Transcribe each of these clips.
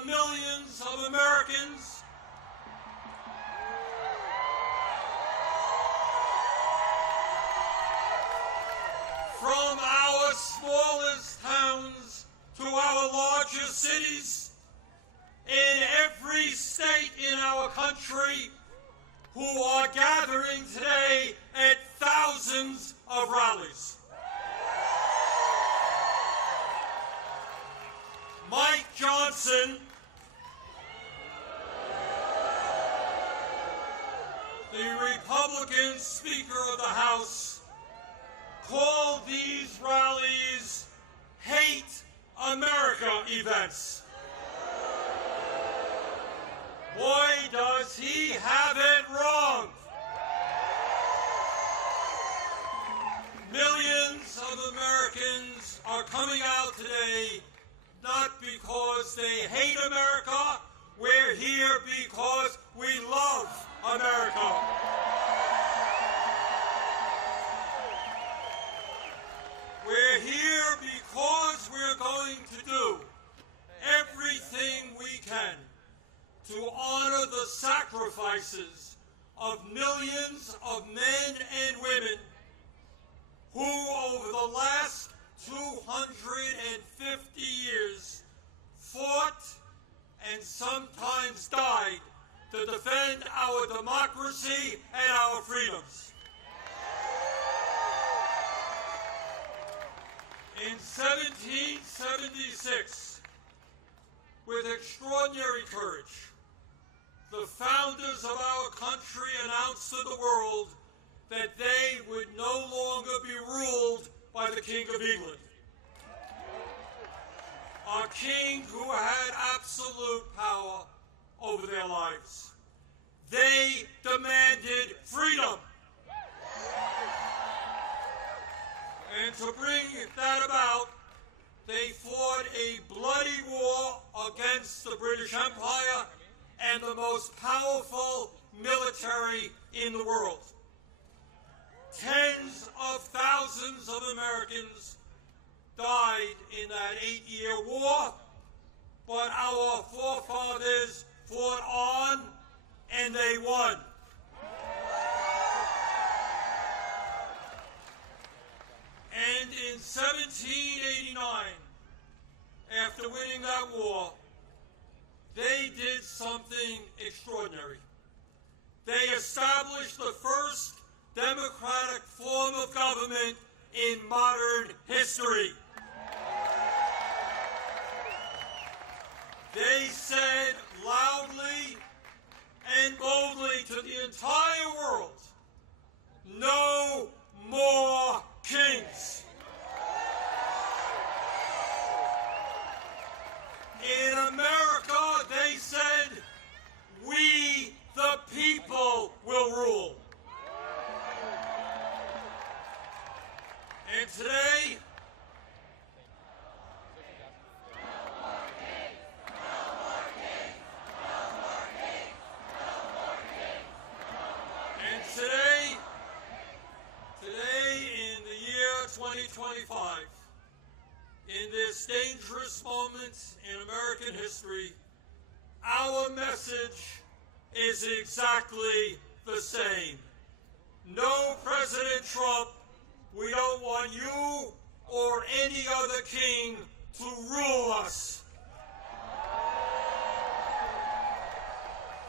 the millions of Americans from our smallest towns to our largest cities, in every state in our country, who are gathering today at thousands of rallies. Mike Johnson, the Republican Speaker of the House, called these rallies Hate America events. Boy, does he have it wrong. Millions of Americans are coming out today not because they hate America. We're here because we love America. We're here because we're going to do everything we can to honor the sacrifices of millions of men and women who, over the last 250 years, fought and sometimes died to defend our democracy and our freedoms. In 1776, with extraordinary courage, the founders of our country announced to the world that they would no longer be ruled by the King of England, a king who had absolute power over their lives. They demanded freedom. And to bring that about, they fought a bloody war against the British Empire and the most powerful military in the world. Tens of thousands of Americans died in that 8-year war, but our forefathers fought on and they won. And in 1789, after winning that war, they did something extraordinary. They established the first democratic form of government in modern history. They said loudly and boldly to the entire world, no more kings. In America, they said, we the people will rule. And today, in the year 2025, in this dangerous moment in American history, our message is exactly the same. No, President Trump, we don't want you or any other king to rule us.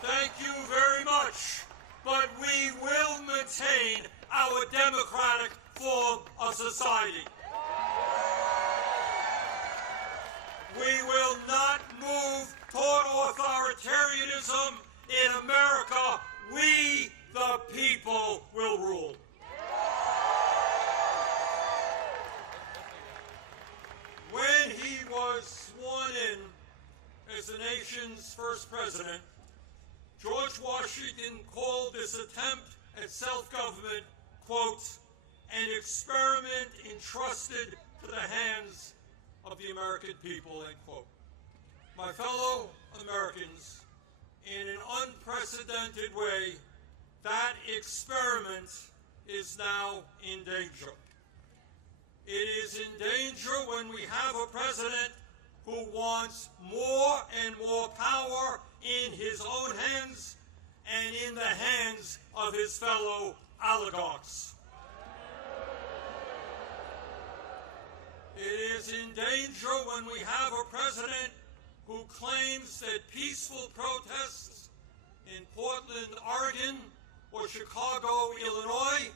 Thank you very much, but we will maintain our democratic form of society. We will not move toward authoritarianism in America. We, the people, will rule. When he was sworn in as the nation's first president, George Washington called this attempt at self-government, quote, an experiment entrusted to the hands of the American people, end quote. My fellow Americans, in an unprecedented way, that experiment is now in danger. It is in danger when we have a president who wants more and more power in his own hands and in the hands of his fellow oligarchs. It is in danger when we have a president who claims that peaceful protests in Portland, Oregon, or Chicago, Illinois,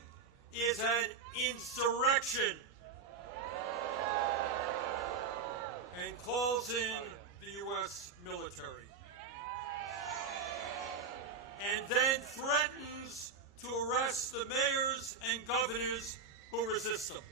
is an insurrection, and calls in the U.S. military, and then threatens to arrest the mayors and governors who resist them.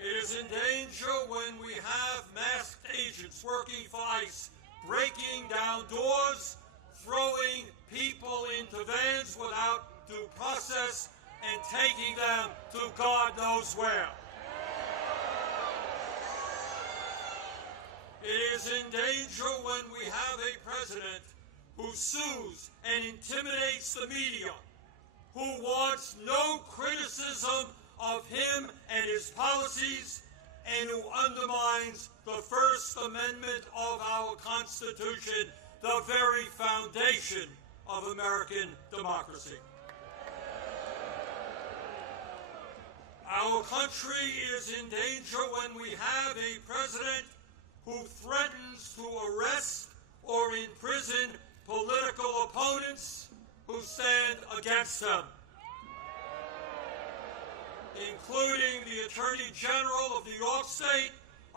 It is in danger when we have masked agents working for ICE, breaking down doors, throwing people into vans without due process, and taking them to God knows where. It is in danger when we have a president who sues and intimidates the media, who wants no criticism of him and his policies, and who undermines the First Amendment of our Constitution, the very foundation of American democracy. Our country is in danger when we have a president who threatens to arrest or imprison political opponents who stand against him, including the Attorney General of New York State,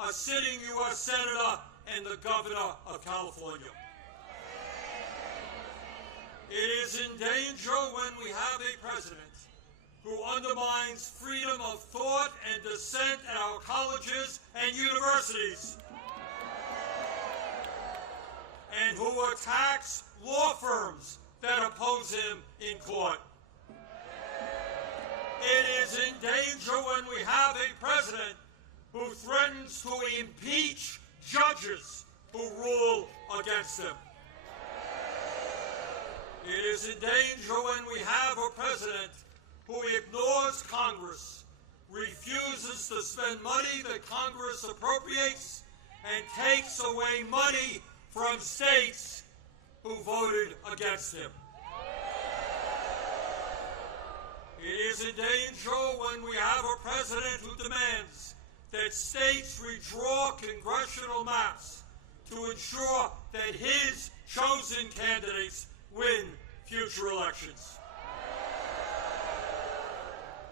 a sitting U.S. Senator, and the Governor of California. It is in danger when we have a president who undermines freedom of thought and dissent at our colleges and universities, and who attacks law firms that oppose him in court. It is in danger when we have a president who threatens to impeach judges who rule against him. It is in danger when we have a president who ignores Congress, refuses to spend money that Congress appropriates, and takes away money from states who voted against him. It is in danger when we have a president who demands that states redraw congressional maps to ensure that his chosen candidates win future elections.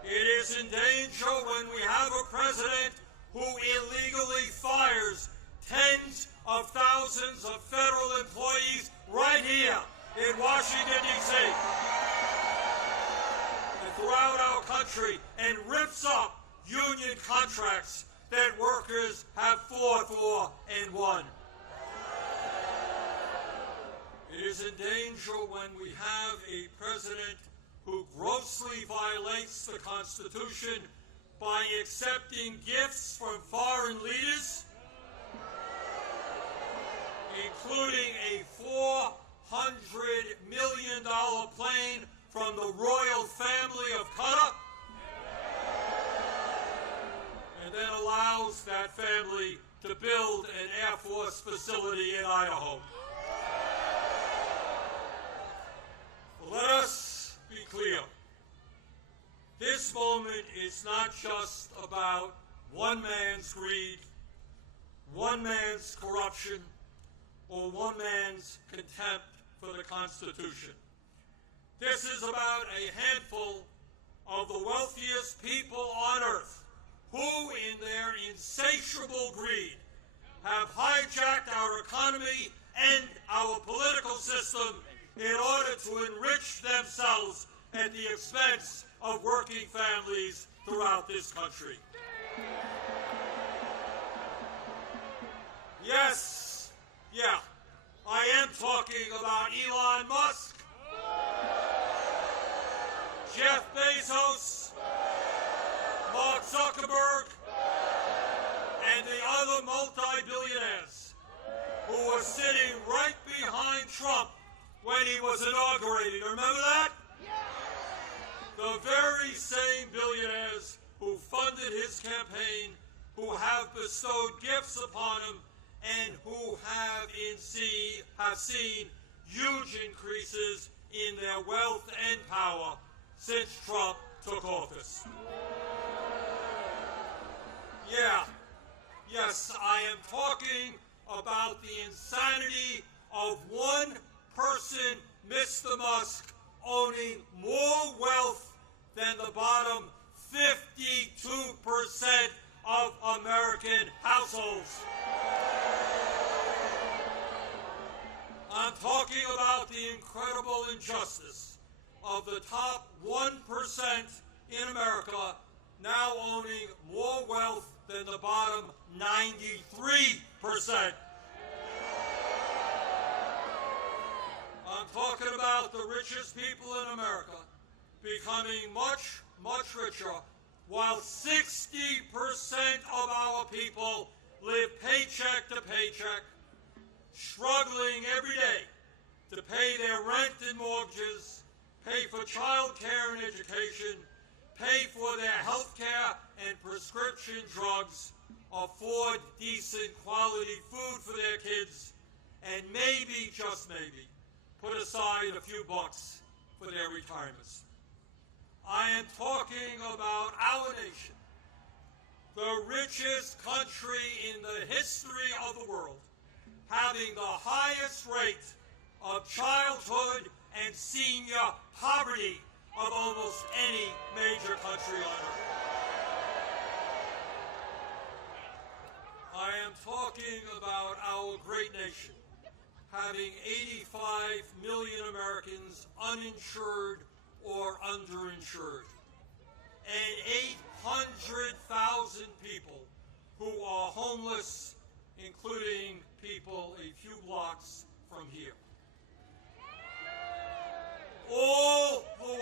It is in danger when we have a president who illegally fires tens of thousands of federal employees right here in Washington, D.C. and throughout our country, and rips up union contracts that workers have fought for and won. It is in danger when we have a president who grossly violates the Constitution by accepting gifts from foreign leaders, including a $400 million plane from the royal family of Qatar, and then allows that family to build an Air Force facility in Idaho. Let us be clear. This moment is not just about one man's greed, one man's corruption, or one man's contempt for the Constitution. This is about a handful of the wealthiest people on earth who, in their insatiable greed, have hijacked our economy and our political system in order to enrich themselves at the expense of working families throughout this country. Yes, I am talking about Elon Musk, Jeff Bezos, Mark Zuckerberg, and the other multi-billionaires who were sitting right behind Trump when he was inaugurated. Remember that? The very same billionaires who funded his campaign, who have bestowed gifts upon him and who have seen huge increases in their wealth and power since Trump took office. Yes, I am talking about the insanity of one person, Mr. Musk, owning more wealth than the bottom 52% of American households. I'm talking about the incredible injustice of the top 1% in America now owning more wealth than the bottom 93%. I'm talking about the richest people in America becoming much, much richer, while 60% of our people live paycheck to paycheck, struggling every day to pay their rent and mortgages, pay for child care and education, pay for their health care and prescription drugs, afford decent quality food for their kids, and maybe, just maybe, put aside a few bucks for their retirements. I am talking about our nation, the richest country in the history of the world, having the highest rate of childhood and senior poverty of almost any major country on earth. I am talking about our great nation having 85 million Americans uninsured or underinsured, and 800,000 people who are homeless, including people a few blocks from here. All the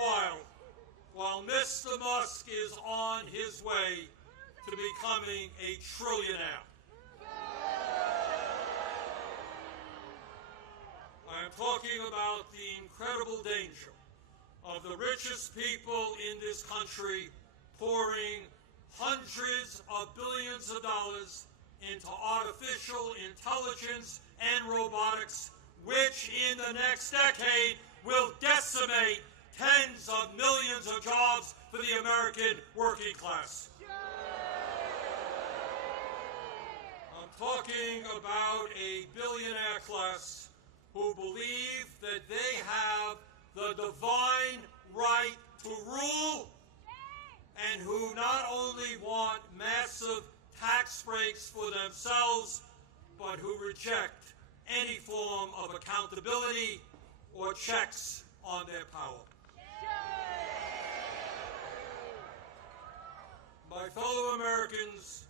while Mr. Musk is on his way to becoming a trillionaire. I am talking about the incredible danger of the richest people in this country pouring hundreds of billions of dollars into artificial intelligence and robotics, which in the next decade will decimate tens of millions of jobs for the American working class. I'm talking about a billionaire class who believe that they have the divine right to rule, and who not only want massive tax breaks for themselves, but who reject any form of accountability or checks on their power. My fellow Americans,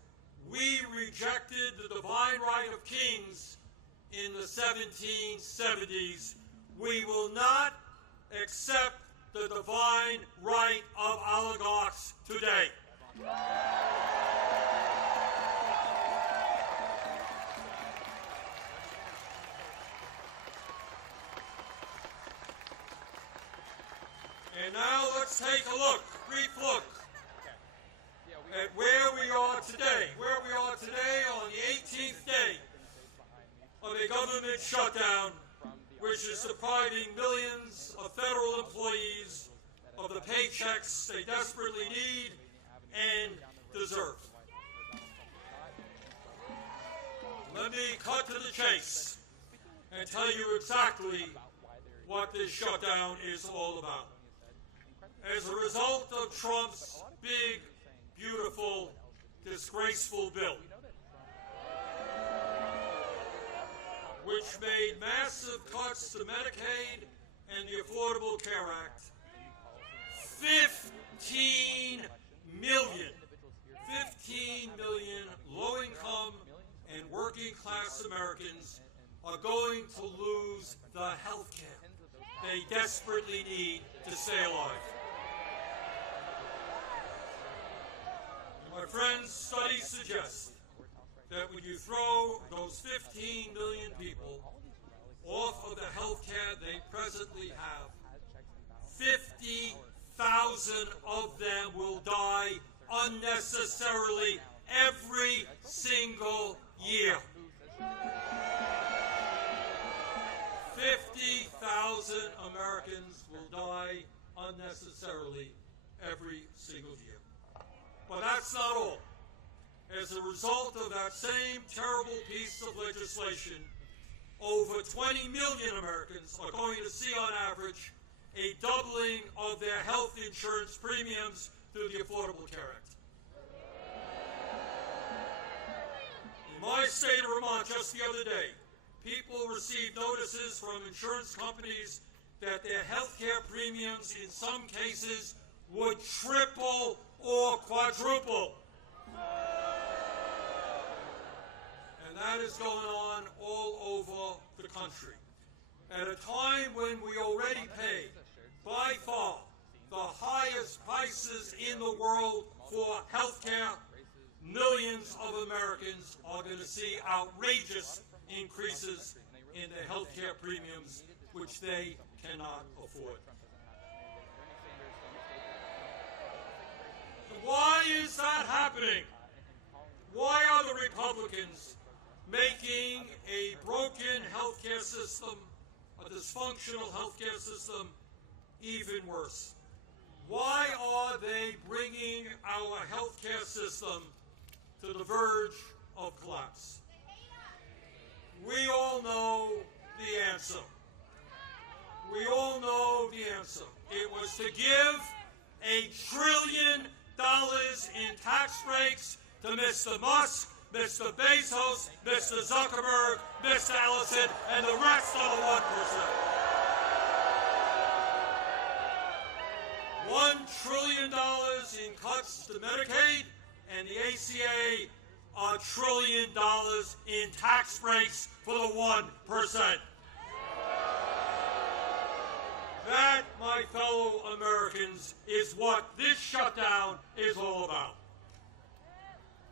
we rejected the divine right of kings in the 1770s. We will not accept the divine right of oligarchs today. And now let's take a brief look at where we are today. Where we are today on the 18th day of a government shutdown, which is depriving millions of federal employees of the paychecks they desperately need and deserve. Let me cut to the chase and tell you exactly what this shutdown is all about. As a result of Trump's big, beautiful, disgraceful bill, which made massive cuts to Medicaid and the Affordable Care Act, 15 million low-income and working-class Americans are going to lose the health care they desperately need to stay alive. My friends, studies suggest that when you throw those 15 million people off of the health care they presently have, 50,000 of them will die unnecessarily every single year. 50,000 Americans will die unnecessarily every single year. But that's not all. As a result of that same terrible piece of legislation, over 20 million Americans are going to see on average a doubling of their health insurance premiums through the Affordable Care Act. In my state of Vermont, just the other day, people received notices from insurance companies that their health care premiums in some cases would triple or quadruple. And that is going on all over the country. At a time when we already pay, by far, the highest prices in the world for health care, millions of Americans are going to see outrageous increases in their health care premiums, which they cannot afford. Why is that happening? Why are the Republicans making a broken health care system, a dysfunctional health care system, even worse? Why are they bringing our health care system to the verge of collapse? We all know the answer. We all know the answer. It was to give $1 trillion in tax breaks to Mr. Musk, Mr. Bezos, Mr. Zuckerberg, Mr. Ellison, and the rest of the 1%. $1 trillion in cuts to Medicaid, and the ACA, $1 trillion in tax breaks for the 1%. That, my fellow Americans, is what this shutdown is all about.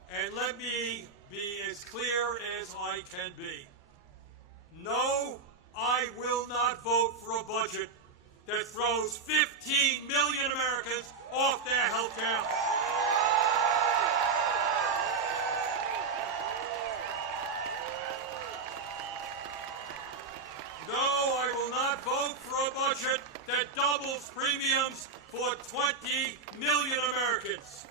And let me be as clear as I can be. No, I will not vote for a budget that throws 15 million Americans off their health care. No, I will not vote for a budget that doubles premiums for 20 million Americans.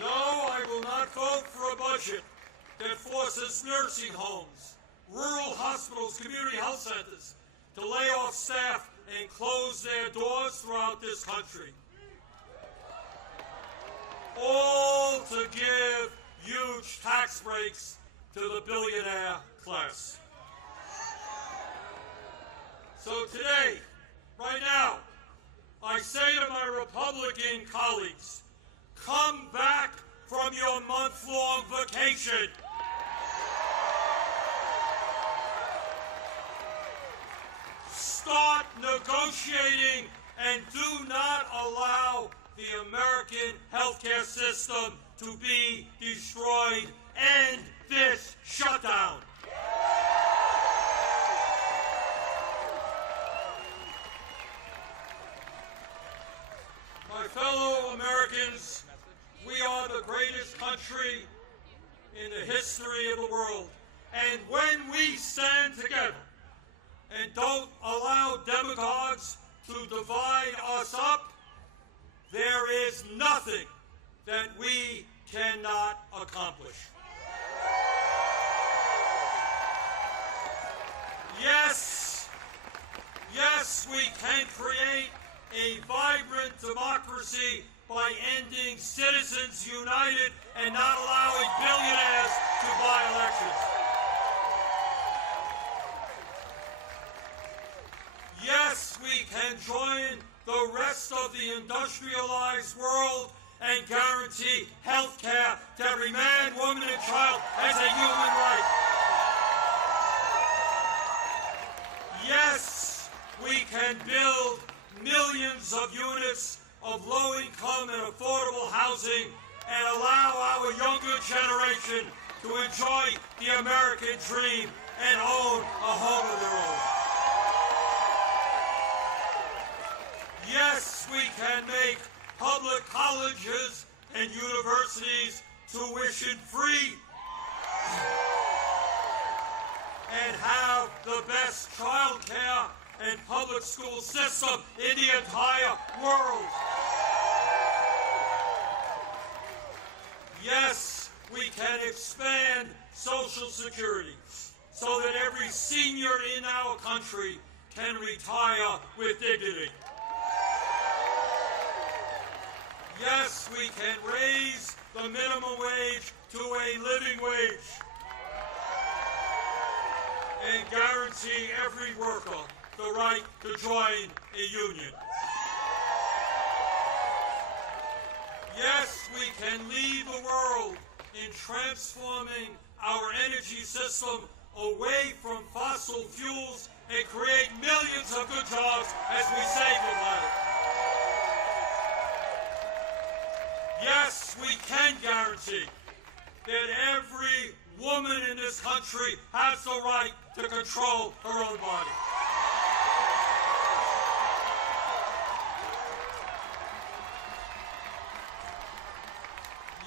No, I will not vote for a budget that forces nursing homes, rural hospitals, community health centers to lay off staff and close their doors throughout this country. All to give huge tax breaks to the billionaire class. So today, right now, I say to my Republican colleagues, come back from your month-long vacation. Start negotiating and do not allow the American healthcare system to be destroyed. End this shutdown. My fellow Americans, we are the greatest country in the history of the world. And when we stand together and don't allow demagogues to divide us up, there is nothing that we cannot accomplish. Yes, we can create a vibrant democracy by ending Citizens United and not allowing billionaires to buy elections. Yes, we can join the rest of the industrialized world and guarantee health care to every man, woman, and child as a human right. Yes, we can build millions of units of low-income and affordable housing and allow our younger generation to enjoy the American dream and own a home of their own. Yes, we can make public colleges and universities tuition-free, and have the best child care and public school system in the entire world. Yes, we can expand Social Security so that every senior in our country can retire with dignity. Yes, we can raise the minimum wage to a living wage and guarantee every worker the right to join a union. Yes, we can lead the world in transforming our energy system away from fossil fuels and create millions of good jobs as we save the planet. Yes, we can guarantee that every woman in this country has the right to control her own body.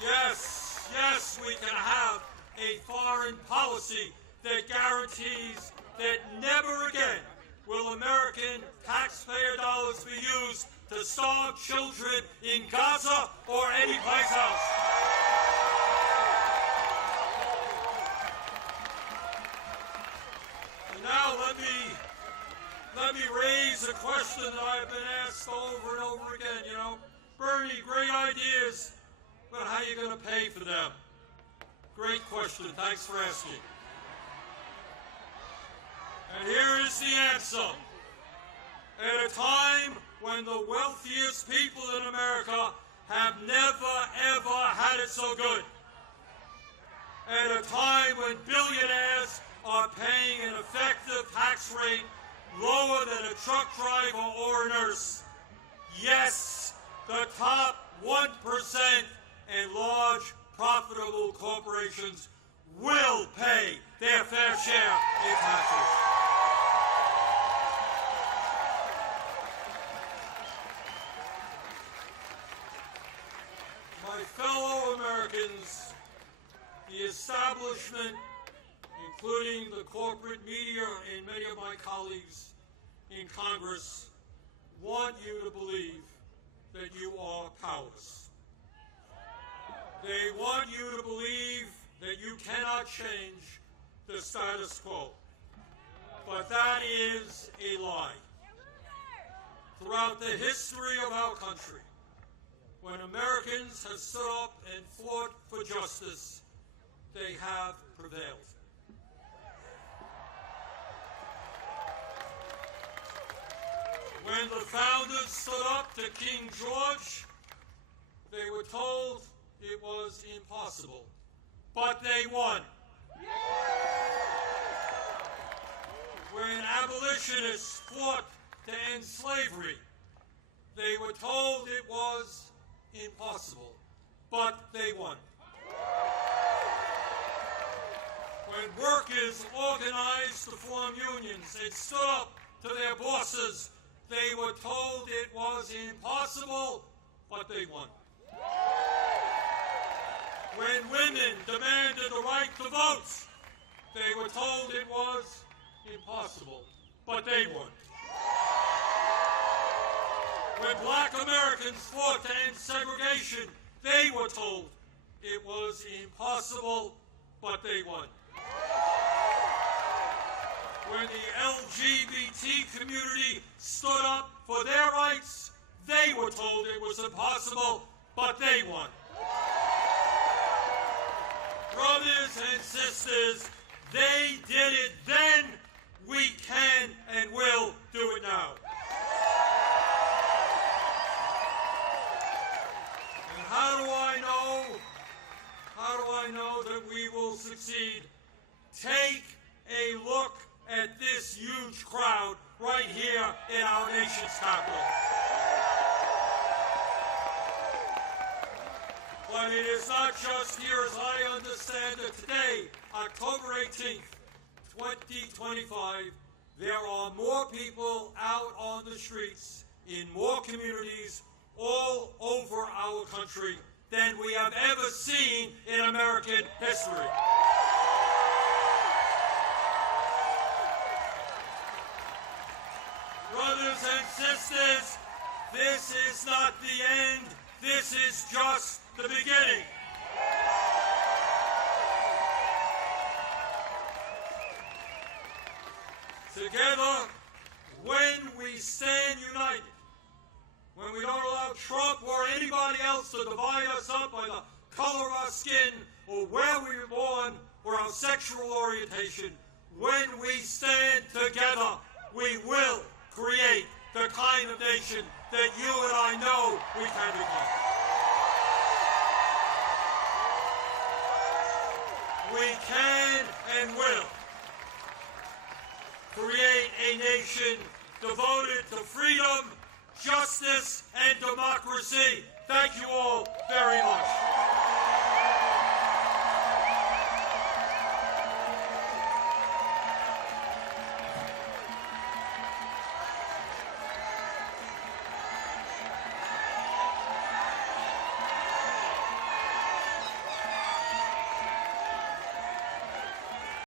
Yes, we can have a foreign policy that guarantees that never again will American taxpayer dollars be used to starve children in Gaza or anyplace else. And now let me raise a question that I've been asked over and over again. You know, Bernie, great ideas, but how are you going to pay for them? Great question. Thanks for asking. And here is the answer. At a time when the wealthiest people in America have never, ever had it so good, at a time when billionaires are paying an effective tax rate lower than a truck driver or a nurse, yes, the top 1% and large profitable corporations will pay their fair share in taxes. My fellow Americans, the establishment, including the corporate media and many of my colleagues in Congress, want you to believe that you are powerless. They want you to believe that you cannot change the status quo. But that is a lie. Throughout the history of our country, when Americans have stood up and fought for justice, they have prevailed. When the founders stood up to King George, they were told it was impossible, but they won. When abolitionists fought to end slavery, they were told it was impossible, but they won. When workers organized to form unions and stood up to their bosses, they were told it was impossible, but they won. When women demanded the right to vote, they were told it was impossible, but they won. When black Americans fought to end segregation, they were told it was impossible, but they won. When the LGBT community stood up for their rights, they were told it was impossible, but they won. Brothers and sisters, they did it then, we can and will do it now. And how do I know that we will succeed? Take a look at this huge crowd right here in our nation's capital. But it is not just here, as I understand it. Today, October 18th, 2025, there are more people out on the streets in more communities all over our country than we have ever seen in American history. Brothers and sisters, this is not the end. This is just the beginning. Together, when we stand united, when we don't allow Trump or anybody else to divide us up by the color of our skin or where we were born or our sexual orientation, when we stand together, we will create the kind of nation that you and I know we can become. We can and will create a nation devoted to freedom, justice, and democracy. Thank you all very much.